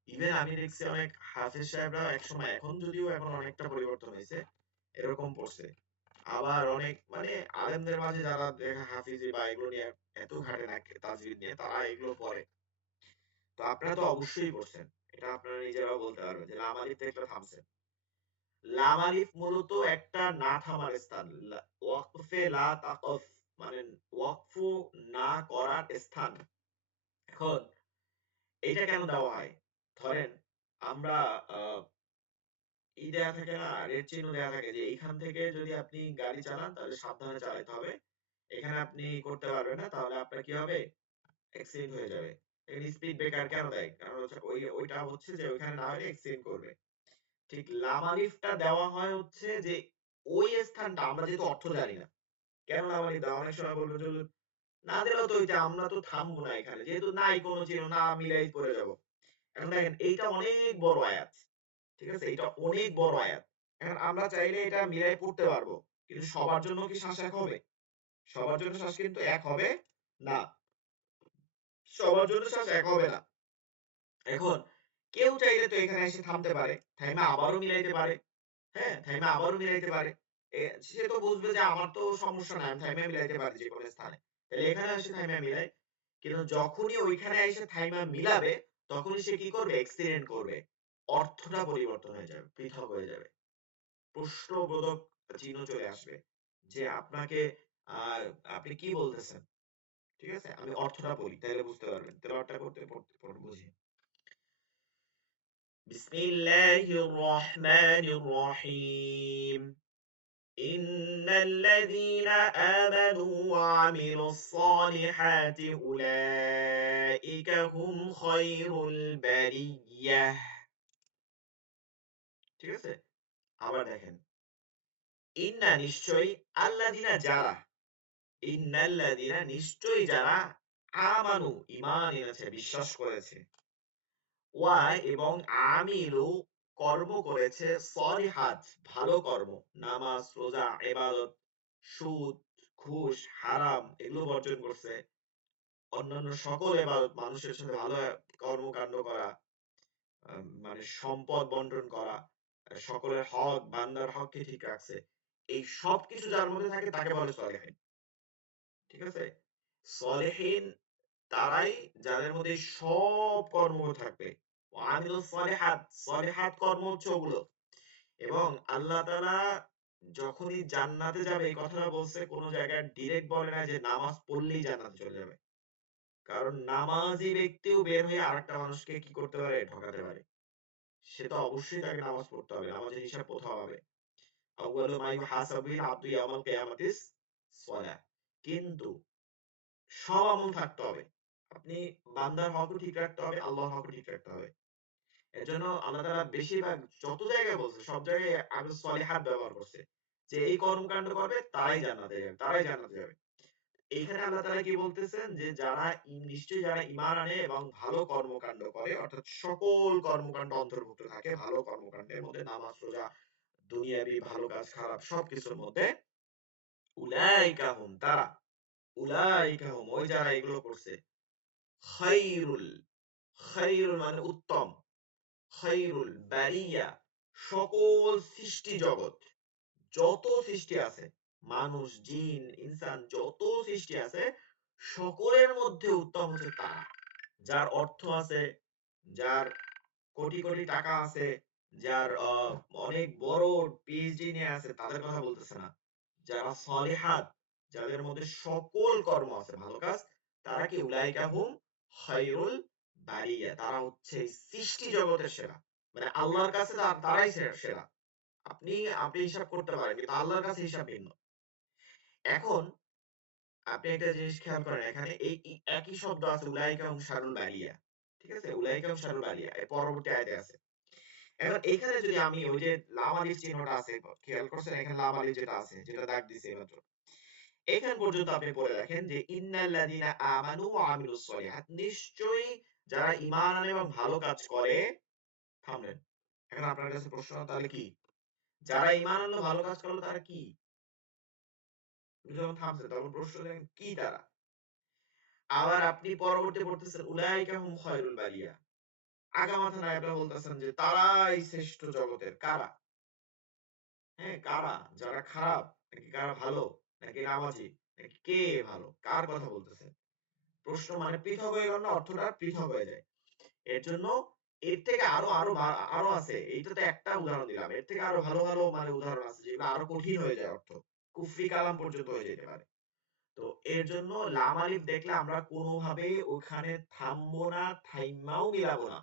ইভেন আমি দেখছি অনেক হাফেজ সাহেবরা একসময়, এখন যদিও এখন অনেকটা পরিবর্তন হয়েছে, এরকম পড়ছে। আবার অনেক মানে আলেমদের মাঝে যারা দেখা হাফিজি বা এগুলো নিয়ে এত ঘাটে না, তাজবিদ নিয়ে, তারা এগুলো পড়ে। তো আপনারা তো অবশ্যই পড়ছেন, এটা আপনারা নিজেরাও বলতে পারবেন যে লাম আলিফ দেখলে থামছেন। লাম আলিফ মূলত একটা না থামার স্থান, ওয়াকফে লা তাকফ, মানে ওয়াকফ না করার স্থান। এখন এটা কেন দেওয়া হয়? ধরেন আমরা ই দেয়া থাকে না, রেড চিহ্ন দেয়া থাকে, যে এইখান থেকে যদি আপনি গাড়ি চালান তাহলে সাবধানে চালাতে হবে, এখানে আপনি করতে পারবেন না, তাহলে আপনার কি হবে, অ্যাক্সিডেন্ট হয়ে যাবে। এখানে স্পিড ব্রেকার কেন দেয়? কারণ হচ্ছে ওইটা হচ্ছে যে ওইখানে না হলে অ্যাক্সিডেন্ট করবে। ঠিক লাম আলিফটা দেওয়া হয় হচ্ছে যে ওই স্থানটা, আমরা যেহেতু অর্থ জানি না, কেন লাম আলিফ দেওয়া, অনেক সময় বলবে যে হুজুর, না দিলেও তো ওইটা, আমরা তো থামবো না এখানে, যেহেতু নাই কোনো চিহ্ন, না মিলাই পড়ে যাব। এখন দেখেন এইটা অনেক বড় আয়াত, ঠিক আছে, এটা অনেক বড় আয়াত। এখন আমরা চাইলে এটা মিলাই পড়তে পারবো, কিন্তু সবার জন্য কি শ্বাস এক হবে? সবার জন্য শ্বাস কিন্তু এক হবে না, সবার জন্য শ্বাস এক হবে না। এখন কেউ চাইলে তো এখানে এসে থামতে পারে, থাইমা আবারও মিলাইতে পারে, হ্যাঁ, থাইমা আবারও মিলাইতে পারে। সে তো বুঝবে যে আমার তো সমস্যা নাই, আমি থাইমা মিলাইতে পারি যে কোনো স্থানে, তাহলে এখানে এসে থাইমা মিলাই। কিন্তু যখনই ওইখানে এসে থাইমা মিলাবে, তখনই সে কি করবে, এক্সিডেন্ট করবে, অর্থটা পরিবর্তন হয়ে যাবে, পৃথক হয়ে যাবে, প্রশ্নবোধক চিহ্ন চলে আসবে, যে আপনাকে আহ আপনি কি বলতেছেন, ঠিক আছে, আমি অর্থটা বলি তাহলে বুঝতে পারবেন, তেলাওয়াতটা করতে পড়তে পড়তে বুঝি। বিসমিল্লাহির রহমানির রহিম, ইন্নাল্লাযীনা আমানু ওয়া আমিলুস সালিহাতি উলাইকা হুম খায়রুল বারিয়াহ, ঠিক আছে। আবার দেখেন, ইন্না নিশ্চয়ই, আল্লাযীনা যারা, ইন্নাল্লাযীনা নিশ্চয়ই যারা, আমানু ঈমান এনেছে, বিশ্বাস করেছে, ওয়া এবং আমিলু কর্ম করেছে, সলিহাত ভালো কর্ম, নামাজ রোজা ইবাদত, সুদ ঘুষ হারাম এগুলো বর্জন করছে, অন্যান্য সকল ইবাদত, মানুষের সাথে ভালো কর্মকাণ্ড করা, মানে সম্পদ বন্টন করা, সকলের হক, বান্দার হককে ঠিক রাখছে, এই সব কিছু যার মধ্যে থাকে তাকে বলে সলিহিন, ঠিক আছে। সলিহিন তারাই যাদের মধ্যে সব কর্ম থাকবে, আমিলুস সলিহাত, সলিহাত কর্ম হচ্ছে ওগুলো। এবং আল্লাহ তাআলা যখনই জান্নাতে যাবে, এই কথাটা বলছে, কোন জায়গায় ডিরেক্ট বলে না যে নামাজ পড়লেই জান্নাতে চলে যাবে, কারণ নামাজি ব্যক্তিও বের হয়ে আরেকটা মানুষকে কি করতে পারে, ঠকাতে পারে, সে তো অবশ্যই তাকে নামাজ পড়তে হবে, নামাজের হিসাব কোথাও হবে, আউয়ালু মা ইউহাসাবু বিল আবদু ইয়াউমাল কিয়ামাতিস সালাহ, কিন্তু সব আমল থাকতে হবে, আপনি বান্দার হকও ঠিক রাখতে হবে, আল্লাহর হকও ঠিক রাখতে হবে। এজন্য আল্লাহ তাআলা বেশিরভাগ যত জায়গায় বলছে, সব জায়গায় আমিলুস সলিহাত ব্যবহার করছে, যে এই কর্মকাণ্ড করবে তারাই জান্নাতে যাবে, তারাই জান্নাতে যাবে। এইখানে আল্লাহ তাআলা কি বলতেছেন, যে যারা নিশ্চয়ই যারা ঈমান আনে এবং ভালো কর্মকাণ্ড করে, অর্থাৎ সকল কর্মকাণ্ড অন্তর্ভুক্ত থাকে ভালো কর্মকাণ্ডের মধ্যে, নামাজ রোজা দুনিয়াবি ভালো কাজ খারাপ সবকিছুর মধ্যে, উলাইকা হুম তারা, উলাইকা হুম ওই যারা এগুলো করছে, খায়রুল, খায়রুল মানে উত্তম, খায়রুল বারিয়া সকল সৃষ্টি জগৎ, যত সৃষ্টি আছে, মানুষ জিন ইনসান যত সৃষ্টি আছে, সকলের মধ্যে উত্তম হচ্ছে তারা, যার অর্থ আছে, যার কোটি কোটি টাকা আছে, যার অনেক বড় পিএইচডি নিয়ে আছে, তাদের কথা বলতেছে না। যারা সলিহাত, যাদের মধ্যে সকল কর্ম আছে, ভালো কাজ, তারা কি উলাইকা হুম খায়রুল বারিয়া, তারা হচ্ছে সৃষ্টি জগতের সেরা। মানে আল্লাহর কাছে তারাই সেরা। আপনি আপনি হিসাব করতে পারেন, কিন্তু আল্লাহর কাছে হিসাব ভিন্ন। এখন আপনি একটা জিনিস খেয়াল করেন, এখানে এই একই শব্দ আছে, উলাইকা হুম শারুল বারিয়া। ঠিক আছে, উলাইকা হুম শারুল বারিয়া এর পরবর্তী আয়াতে আছে। এখন এখানে যদি আমি ওই যে লাম আলিফ চিহ্নটা আছে, খেয়াল করছেন এখানে লাম আলিফ যেটা আছে, যেটা দাগ দিছে মাত্র, এখান পর্যন্ত আপনি পড়ে দেখেন যে ইন্নাল্লাযীনা আমানু ওয়া আমিলুস সলিহাত, নিশ্চয়ই যারা ঈমান আনে এবং ভালো কাজ করে। থামলেন। এখন আপনার কাছে প্রশ্ন, তাহলে কি? যারা ঈমান আনলো ভালো কাজ করলো তারা কি? যখন থামছে তখন প্রশ্ন দেখেন কি তারা? আবার আপনি পরবর্তী পড়তেছেন উলাইকা হুম খায়রুল বারিয়া। আগা মাথা নাই আপনি বলতেছেন যে তারাই শ্রেষ্ঠ জগতের। কারা? হ্যাঁ, কারা? যারা খারাপ নাকি কারা ভালো? নাকি নামাজি? নাকি কে ভালো? কার কথা বলতেছেন? প্রশ্ন মানে পৃথক হয়ে গেল না, অর্থটা পৃথক হয়ে যায়। এর জন্য এর থেকে আরো আরো আরো আছে। এইটা তো একটা উদাহরণ দিলাম। এর থেকে আরো ভালো ভালো মানে উদাহরণ আছে যেগুলো আরো কঠিন হয়ে যায় অর্থ। কুফরি কালাম পর্যন্ত হয়ে যেতে পারে। তো এর জন্য লাম আলিফ দেখলে আমরা কোনোভাবেই ওখানে থামবো না, থাইমাও মিলাবো না।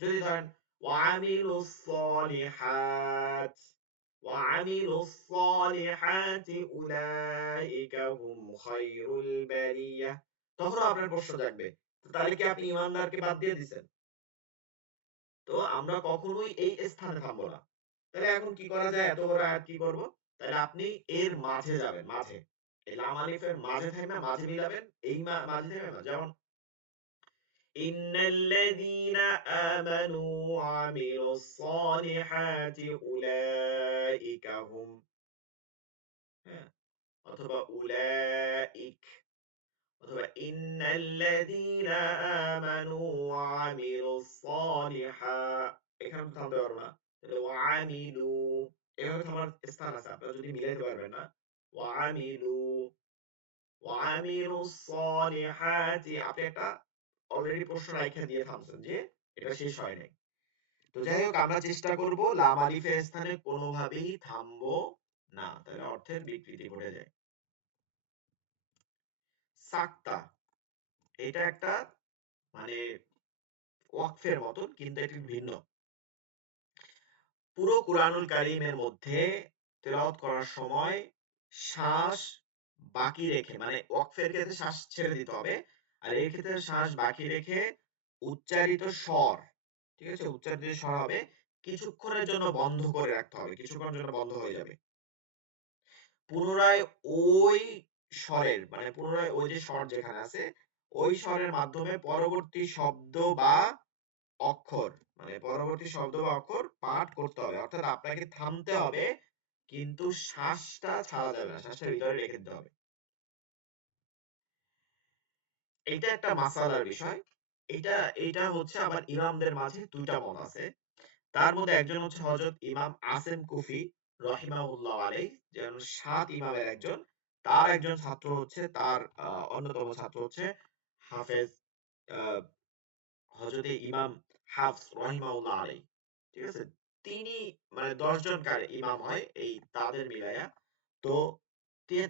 যদি ধরেন ওয়ামিলুস সলিহাত ওয়ামিলুস সলিহাতি উলাইকা হুম খায়রুল বারিয়া, তখন আপনার প্রশ্ন জাগবে, তাহলে কি আপনি ইমানদারকে বাদ দিয়ে দিছেন? তো আমরা কখনোই এই স্থানে থামবো না। তাহলে এখন কি করা যায়? এত বড় আয়াত কি করব? তাহলে আপনি এর মাঝে যাবেন, মাঝে। এই লাম আলিফের মাঝে থাইমা মাঝে মিলাবেন। এই মাঝে থাইমা যেমন ইন্নাল্লাযীনা আমানু ওয়া আমিলুস সলিহাতি উলাইকা হুম, হ্যাঁ, অথবা উলাইক, অথবা ইন্নাল্লাযীনা আমানু ওয়া আমিলুস এখানে তো থামতে পারবো না। তাহলে ওয়া আমিলু, এভাবে থামার স্থান আছে। আপনারা যদি মিলাইতে পারবেন না। ওয়া আমিলু ওয়া আমিলুস সলিহাতি, আপনি একটা অলরেডি প্রশ্ন রাইখা দিয়ে থামছেন যে এটা শেষ হয় নাই। তো যাই হোক, আমরা চেষ্টা করব লাম আলিফের স্থানে কোনোভাবেই থামবো না, তাহলে অর্থের বিকৃতি ঘটে যায়। সাক্তা, এটা একটা মানে ওয়াকফের মতন, কিন্তু এটি ভিন্ন। পুরো কুরআনুল কারীমের মধ্যে তেলাওয়াত করার সময় শ্বাস বাকি রেখে, মানে ওয়াকফের ক্ষেত্রে শ্বাস ছেড়ে দিতে হবে, আর এর ক্ষেত্রে শ্বাস বাকি রেখে উচ্চারিত স্বর, ঠিক আছে, উচ্চারিত স্বর হবে, কিছুক্ষণের জন্য বন্ধ করে রাখতে হবে, কিছুক্ষণের জন্য বন্ধ হয়ে যাবে। পুনরায় ওই স্বরের, মানে পুনরায় ওই যে স্বর যেখানে আছে, ওই স্বরের মাধ্যমে পরবর্তী শব্দ বা অক্ষর, মানে পরবর্তী শব্দ বা অক্ষর পাঠ করতে হবে। অর্থাৎ আপনাকে থামতে হবে, কিন্তু শ্বাসটা ছাড়া যাবে না, শ্বাসটা ভিতরে রেখে দিতে হবে। এটা একটা মাসালার বিষয়। এটা এটা হচ্ছে আবার ইমামদের মাঝে দুইটা মত আছে। তার মধ্যে একজন হচ্ছে হযরত ইমাম আসেম কুফি রাহিমাহুল্লাহ আলাইহি, যেন ৭ ইমামের একজন। তার একজন ছাত্র হচ্ছে, তার অন্যতম ছাত্র হচ্ছে হাফেজ আ হযরত ইমাম হাফস রাহিমাহুল্লাহ আলাইহি। ঠিক আছে? তিনি মানে ১০ জন ইমাম হয় এই তাদের মিলায়া। তো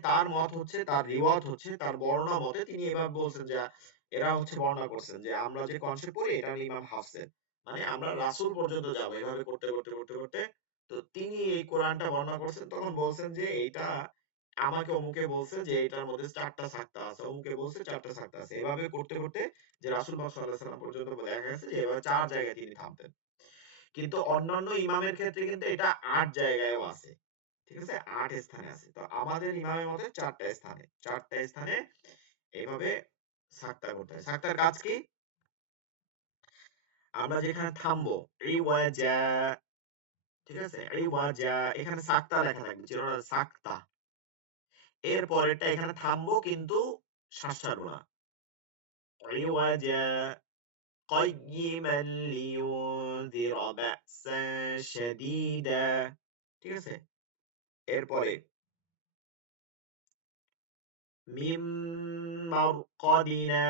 তার মত হচ্ছে, তার রিওয়ায়াত হচ্ছে, তার বর্ণনা মতে তিনি এভাবে বলছেন যে এরা হচ্ছে বর্ণনা করছেন যে আমরা যে কনসেপ্ট পড়ি এটা হলো ইমাম হাফসের। মানে আমরা রাসূল পর্যন্ত যাবো এভাবে করতে। তো তিনি এই কোরআনটা বর্ণনা করছেন, তখন বলছেন যে এইটা আমাকে অমুকে বলছে যে এটার মধ্যে ৪ টা সাক্তা আছে, অমুকে বলছে ৪ টা সাক্তা আছে। এভাবে করতে যে রাসূল পাক সাল্লাল্লাহু আলাইহি ওয়াসাল্লাম পর্যন্ত দেখা গেছে যে এভাবে ৪ জায়গায় তিনি থামতেন। কিন্তু অন্যান্য ইমামের ক্ষেত্রে কিন্তু এটা ৮ জায়গায়ও আছে। ঠিক আছে? ৮ স্থানে আছে। তো আমাদের ইমামের মতে ৪ টা স্থানে। ৪ টা স্থানে এভাবে সাক্তা করতে হয়। সাক্তার কাজ কি? আমরা যেখানে থামবো, রিওয়াজা, ঠিক আছে? রিওয়াজা, এখানে সাক্তা লেখা থাকবে, চিরকাল সাক্তা। এর পরেরটা এখানে থামবো, কিন্তু শ্বাস ছাড়বো না। রিওয়াজা قيما لينذر بأسا شديدا, ঠিক আছে? এরপরে মিম মারকাদিনা,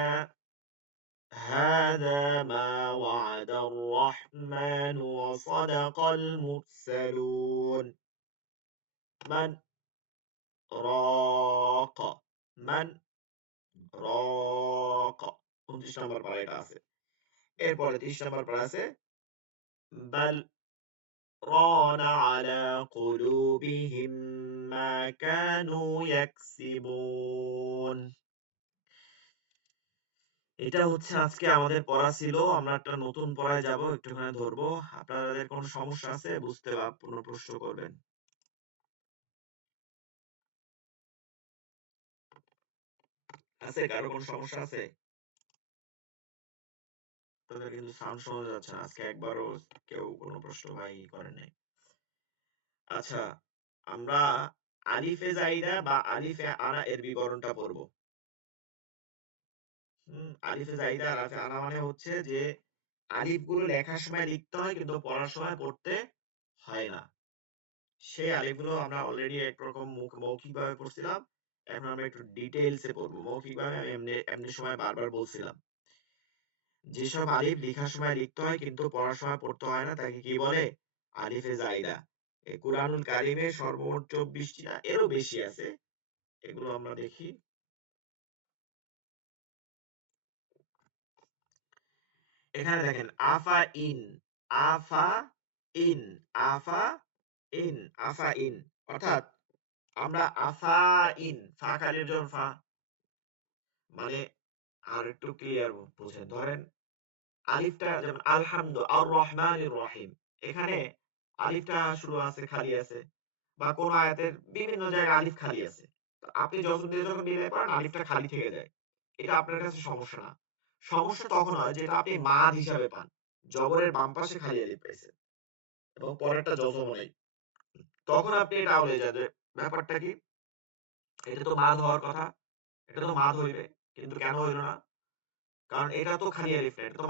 هذا ما وعد الرحمن وصدق المرسلون من راق من রাক ২৯ নম্বর পারা এটা আছে। এরপরে ৩০ নম্বর পারা আছে বাল রানা আলা কুলুবিহিম মা কানু ইয়াকসিবুন। এটা হচ্ছে আজকে আমাদের পড়া ছিল। আমরা একটা নতুন পড়ায় যাব, একটুখানি ধরবো। আপনাদের কোনো সমস্যা আছে বুঝতে বা কোনো প্রশ্ন করবেন। আছে কারো কোনো সমস্যা আছে? তাদের কিন্তু সাউন্ড শোনা যাচ্ছে না আজকে, একবারও কেউ কোনো প্রশ্ন ভাই করে নাই। আচ্ছা, আমরা আলিফে জাইদা বা আলিফে আনা এর বিবরণটা পড়ব। আলিফে জাইদা আর আলিফে আনা মানে হচ্ছে যে আলিফগুলো লেখার সময় লিখতে হয় কিন্তু পড়ার সময় পড়তে হয় না। সেই আলিফগুলো আমরা অলরেডি একরকম মৌখিকভাবে পড়ছিলাম। এখন আমরা একটু ডিটেইলসে পড়বো। মৌখিকভাবে আমি এমনি এমনি সময় বারবার বলছিলাম। যেসব আলিফ লেখার সময় লিখতে হয় কিন্তু পড়ার সময় পড়তে হয় না তাকে কি বলে? আলিফে জাইদা। এই কুরআনুল কারীমে সর্বমোট ২৪টি না এরও বেশি আছে। এগুলো আমরা দেখি। এখানে দেখেন আফা in, Apa in, Apa in, Apa in, অর্থাৎ আমরা আফা ইন, ফা কালির জন্য ফা, মানে আর একটু ক্লিয়ার বুঝেন। ধরেন আলিফটা যেমন আলহামদু আর রহমানির রহিম, এখানে আলিফটা শুরু আছে খালি আছে, বা কোন আয়াতের বিভিন্ন জায়গায় আলিফ খালি আছে। তো আপনি যখন দিয়ে যখন বিদায় করেন আলিফটা খালি থেকে যায়, এটা আপনার কাছে সমস্যা না। সমস্যা তখন হয় যেটা আপনি মাদ হিসাবে পান, জবরের বাম পাশে খালি আলিফ পাইছেন এবং পরেরটা যজম নেই, তখন আপনি এটা আউলে যাবে। ব্যাপারটা কি? এটা তো মাদ হওয়ার কথা, এটা তো মাদ হইবে, কিন্তু কেন হইল না? কারণ এটা তো খালি আলিফ না, এটা তো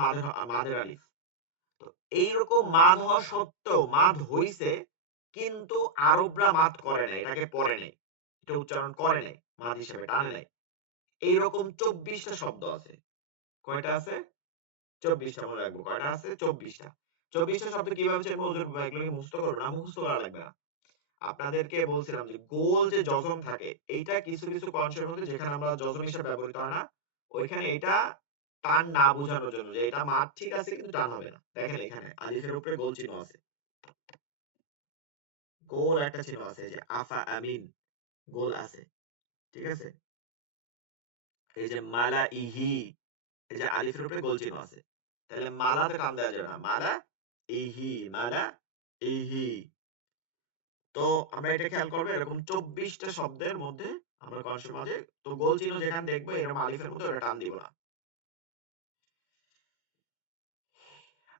মাদের আলিফ। তো এইরকম মাদ হওয়া সত্ত্বেও মাদ হইছে, কিন্তু আরবরা মাদ করে নাই, এটাকে পড়ে নাই, এটা উচ্চারণ করে নাই, মাদ হিসেবে টানে নাই। এইরকম ২৪টা শব্দ আছে। কয়টা আছে? ২৪টা। মনে রাখবো কয়টা আছে? ২৪টা। ২৪টা শব্দ কিভাবে চেনবো? হুজুর এগুলোকে মুখস্থ করবো না, মুখস্থ করা লাগবে না। আপনাদেরকে বলছিলাম যে গোল যে যজম থাকে, এইটা কিছু কিছু কনসেপ্ট মধ্যে যেখানে আমরা যজম হিসেবে ব্যবহৃত হয় না, ওইখানে এটা টান না বোঝানোর জন্য যে এটা মাদ ঠিক আছে কিন্তু টান হবে না। দেখেন এখানে আলিফের উপরে গোল চিহ্ন আছে, গোল একটা চিহ্ন আছে, যে আফা আমিন, গোল আছে, ঠিক আছে? এই যে মালা ইহি, এই যে আলিফের উপরে গোল চিহ্ন আছে, তাহলে মালাতে টান দেওয়া যাবে না, মালা ইহি, মালা ইহি। তো আমরা এটা খেয়াল করবো, এরকম ২৪টা শব্দের মধ্যে আমরা কনসেপ্ট মাঝে তো গোল চিহ্ন যেখানে দেখবো এরকম আলিফের মধ্যে ওটা টান দিব না।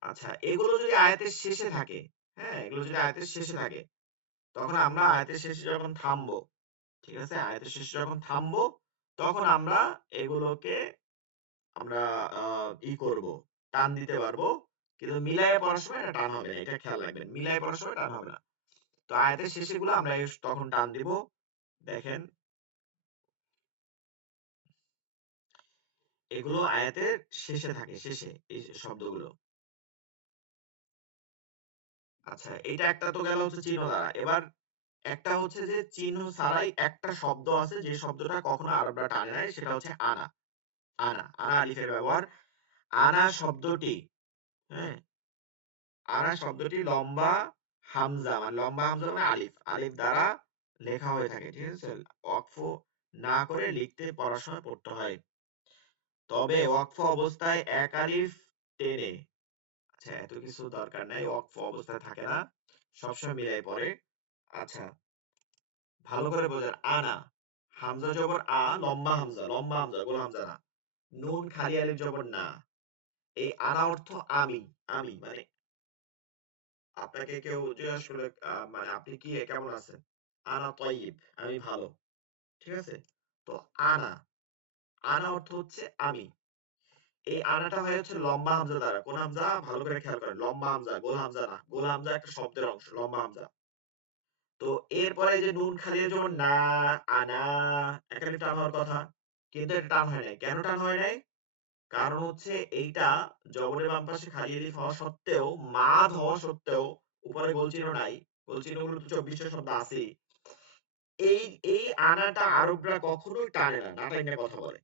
আচ্ছা, এগুলো যদি আয়াতের শেষে থাকে, হ্যাঁ, এগুলো যদি আয়াতের শেষে থাকে, তখন আমরা আয়াতের শেষে যখন থামবো, ঠিক আছে, আয়াতের শেষে যখন থামবো, তখন আমরা এগুলোকে আমরা করব, টান দিতে পারবো। কিন্তু মিলায়ে পড়ার সময় এটা টান হবে না, এটা খেয়াল রাখবেন, মিলায়ে পড়ার সময় টান হবে না। তো আয়াতের শেষে গুলো আমরা তখন টান দিব। দেখেন এগুলো আয়াতের শেষে থাকে, শেষে এই শব্দগুলো। আচ্ছা, এটা একটা তো গেল হচ্ছে চিহ্ন দ্বারা। এবার একটা হচ্ছে যে চিহ্ন ছাড়াই একটা শব্দ আছে যে শব্দটা কখনো আরবরা টানে নাই, সেটা হচ্ছে আনা। আনা, আনা আলিফের ব্যবহার। আনা শব্দটি, হ্যাঁ, আনা শব্দটি লম্বা হামজা, মানে লম্বা হামজা মানে আলিফ, আলিফ দ্বারা লেখা হয়ে থাকে, ঠিক আছে? ওয়াকফ না করে লিখতে পড়ার সময় পড়তে হয়। তবে ওয়াকফ অবস্থায় এক আলিফ টেনে, আচ্ছা এত কিছু দরকার নাই, ওয়াকফ অবস্থায় থাকে না, সবসময় মিলাই পড়ে। আচ্ছা, ভালো করে বোঝেন। আনা, হামজা জবর আ, লম্বা হামজা, লম্বা হামজা, গোল হামজা না। নুন খালি আলিফ জবর না। এই আনা অর্থ আমি, আমি মানে আপনাকে কেউ জিজ্ঞেস করলে মানে আপনি কি কেমন আছেন? আনা তয়িব, আমি ভালো, ঠিক আছে? তো আনা, আনা অর্থ হচ্ছে আমি। এই আনাটা হয়ে হচ্ছে লম্বা হামজা দ্বারা। কোন হামজা? ভালো করে খেয়াল করেন, লম্বা হামজা, গোল হামজা না। গোল হামজা একটা শব্দের অংশ, লম্বা হামজা। তো এরপরে এই যে নুন খালির যেমন না, আনা, এখানে টান হওয়ার কথা, কিন্তু এটা টান হয় নাই। কেন টান হয় নাই? কারণ হচ্ছে এইটা জবরের বাম পাশে খালি এলিফ হওয়া সত্ত্বেও, মাদ হওয়া সত্ত্বেও উপরে গোল চিহ্ন নাই, গোল চিহ্নগুলো তো 24টা শব্দ আছেই। এই এই আনাটা আরবরা কখনোই টানে না, না টাইনে কথা বলে।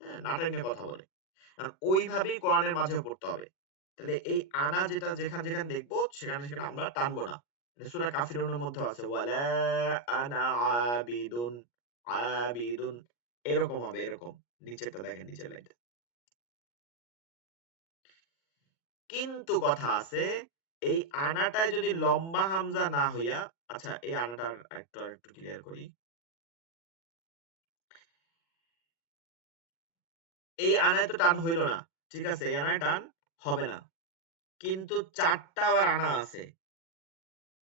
হ্যাঁ, না টাইনে কথা বলে। কারণ ওইভাবেই কোরআনের মাঝে পড়তে হবে। তাহলে এই আনা যেটা যেখানে যেখানে দেখবো সেখানে সেখানে আমরা টানবো না। সূরা কাফিরুনের মধ্যে আছে ওয়ালা আনা আবিদুন, আবিদুন এরকম হবে, এরকম। নিচেরটা দেখেন, নিচের লাইনটা। কিন্তু কথা আছে, এই আনাটায় যদি লম্বা হামজা না হইয়া, আচ্ছা এই আনাটা একটু ক্লিয়ার করি। এই আনায় তো টান হইল না, ঠিক আছে, এই আনায় টান হবে না, কিন্তু চারটা আবার আনা আছে,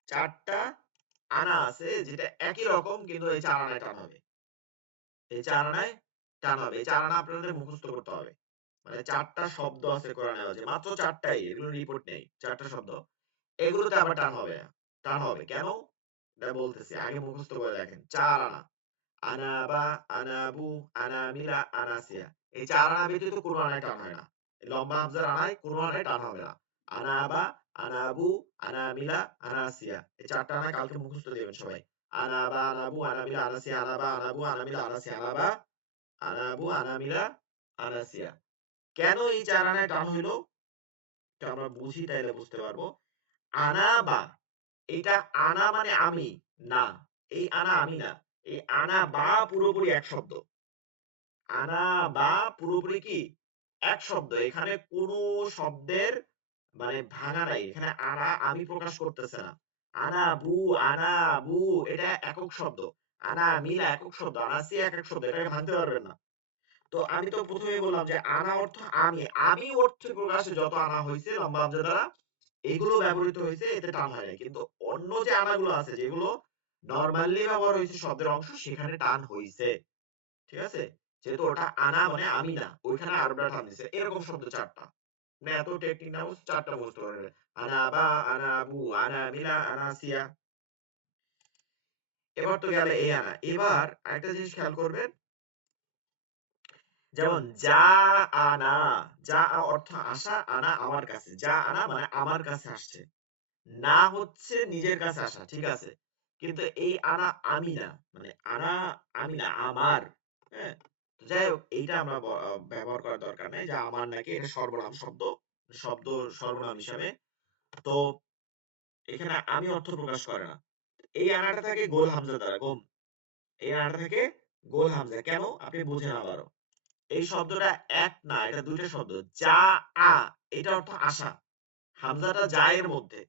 চারটা আনা আছে যেটা একই রকম, কিন্তু এই চার আনায় টান হবে, এই চার আনায় টান হবে। এই চার আনা আপনাদের মুখস্থ করতে হবে। মানে চারটা শব্দ আছে কোরআনে, আছে মাত্র চারটাই, এগুলো রিপোর্ট নেই, চারটা শব্দ, এগুলোতে আবার টান হবে না। টান হবে কেন এটা বলতেছি, আগে মুখস্থ করে দেখেন। চার আনা, আনাবা, আনাবু, আনামিলা, আনাসিয়া, এই চার আনা ব্যতীত কোনো আনায় টান হয় না। এই লম্বা হামজার আনায় কোনো আনায় টান হবে না। আনাবা, আনাবু, আনামিলা, আনাসিয়া, এই চারটা আনা কালকে মুখস্থ দেবেন সবাই। আনাবা, আনাবু, আনামিলা, আনাসিয়া, আনাবা, আনাবু, আনামিলা, আনাসিয়া, আনাবা, আনাবু, আনামিলা, আনাসিয়া। কেন এই চার আনায় টান হইলো এটা আমরা বুঝি, তাইলে বুঝতে পারবো। আনাবা, এটা আনা মানে আমি না, এই আনা আমি না, এই আনা বা পুরোপুরি এক শব্দ। আনা বা পুরোপুরি কি এক শব্দ, এখানে কোনো শব্দের মানে ভাঙা নাই, এখানে আনা আমি প্রকাশ করতেছে না। আনা বু, আনা বু এটা একক শব্দ, আনা মিলা একক শব্দ, আনাসি একক শব্দ, এটাকে ভাঙতে পারবেন না। তো আমি তো প্রথমেই বললাম যে আনা অর্থ আমি, আমি অর্থে প্রকাশে যত আনা হয়েছে লম্বা হামজা দ্বারা, এগুলো ব্যবহৃত হয়েছে, এতে টান হয় নাই। কিন্তু অন্য যে আনাগুলো আছে যেগুলো নরমালি ব্যবহার হয়েছে শব্দের অংশ, সেখানে টান হয়েছে, ঠিক আছে। যেহেতু ওটা আনা মানে আমি না, ওইখানে আরবরা টান দিছে, এরকম শব্দ চারটা। না এত টেকনিক না, চারটা মুখস্থ করে নেবে। আনা বা, আনা বু, আনা মিলা, আনা সিয়া। এবার তো গেলে এই আনা। এবার একটা জিনিস খেয়াল করবেন, যেমন যা আনা, যা অর্থ আসা, আনা আমার কাছে, যা আনা মানে আমার কাছে আসছে, না হচ্ছে নিজের কাছে আসা, ঠিক আছে। কিন্তু এই আনা আমি না, মানে আনা আমি না, আমার। হ্যাঁ, তো যাই হোক, এইটা আমরা ব্যবহার করার দরকার নেই যে আমার নাকি, এটা সর্বনাম শব্দ, শব্দ সর্বনাম হিসাবে। তো এখানে আমি অর্থ প্রকাশ করে না। এই আনাটা থাকে গোল হামজা দ্বারা, গোম, এই আনাটা থাকে গোল হামজা। কেন আপনি বুঝেন আবারও, এই শব্দটা এক না, এটা দুইটা শব্দ। যা আ, এটা অর্থ আশা, হামজাটা যা এর মধ্যে,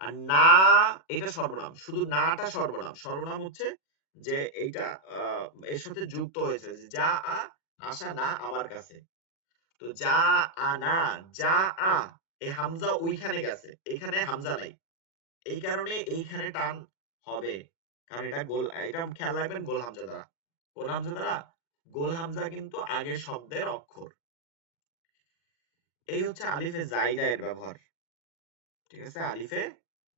আর না এটা সর্বনাম, শুধু নাটা সর্বনাম। সর্বনাম হচ্ছে যে এইটা এর সাথে যুক্ত হয়েছে, যা আ, আশা না আমার কাছে। তো যা আনা, যা আ, এই হামজা ওইখানে গেছে, এখানে হামজা নাই, এই কারণে এইখানে টান হবে। কারণ এটা গোল, এটা খেয়াল রাখবেন, গোল হামজা দ্বারা, গোল হামজা দ্বারা, গোল হামজা কিন্তু আগের শব্দের অক্ষর। এই হচ্ছে আলিফে জাইদা এর ব্যবহার, ঠিক আছে, আলিফে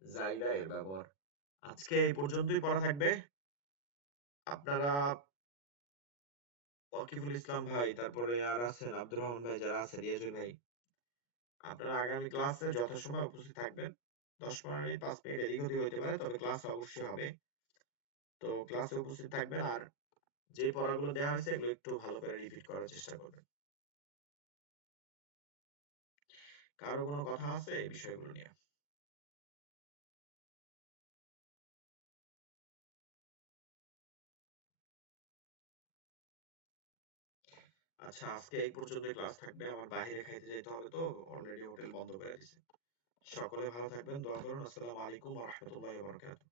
জাইদা এর ব্যবহার। আজকে এই পর্যন্তই পড়া থাকবে। আপনারা ওয়াকিফুল ইসলাম ভাই, তারপরে আর আছেন আব্দুর রহমান ভাই, যারা আছেন রিয়াজুল ভাই, আপনারা আগামী ক্লাসে যথাসময়ে উপস্থিত থাকবেন। 10-15 মিনিট, 5 মিনিট এদিক ওদিক হইতে পারে, তবে ক্লাস অবশ্যই হবে। তো ক্লাসে উপস্থিত থাকবেন, আর যে পড়াগুলো দেওয়া হয়েছে এগুলো একটু ভালো করে রিপিট করার চেষ্টা করবেন। কারো কোনো কথা আছে এই বিষয়গুলো নিয়ে? আচ্ছা, আজকে এই পর্যন্তই ক্লাস থাকবে, আমার বাইরে খাইতে যেতে হবে, তো অলরেডি হোটেল বন্ধ করে দিছে। সকলে ভালো থাকবেন, দোয়া করুন। আসসালামু আলাইকুম ওয়া রাহমাতুল্লাহি ওয়া বারাকাতুহু।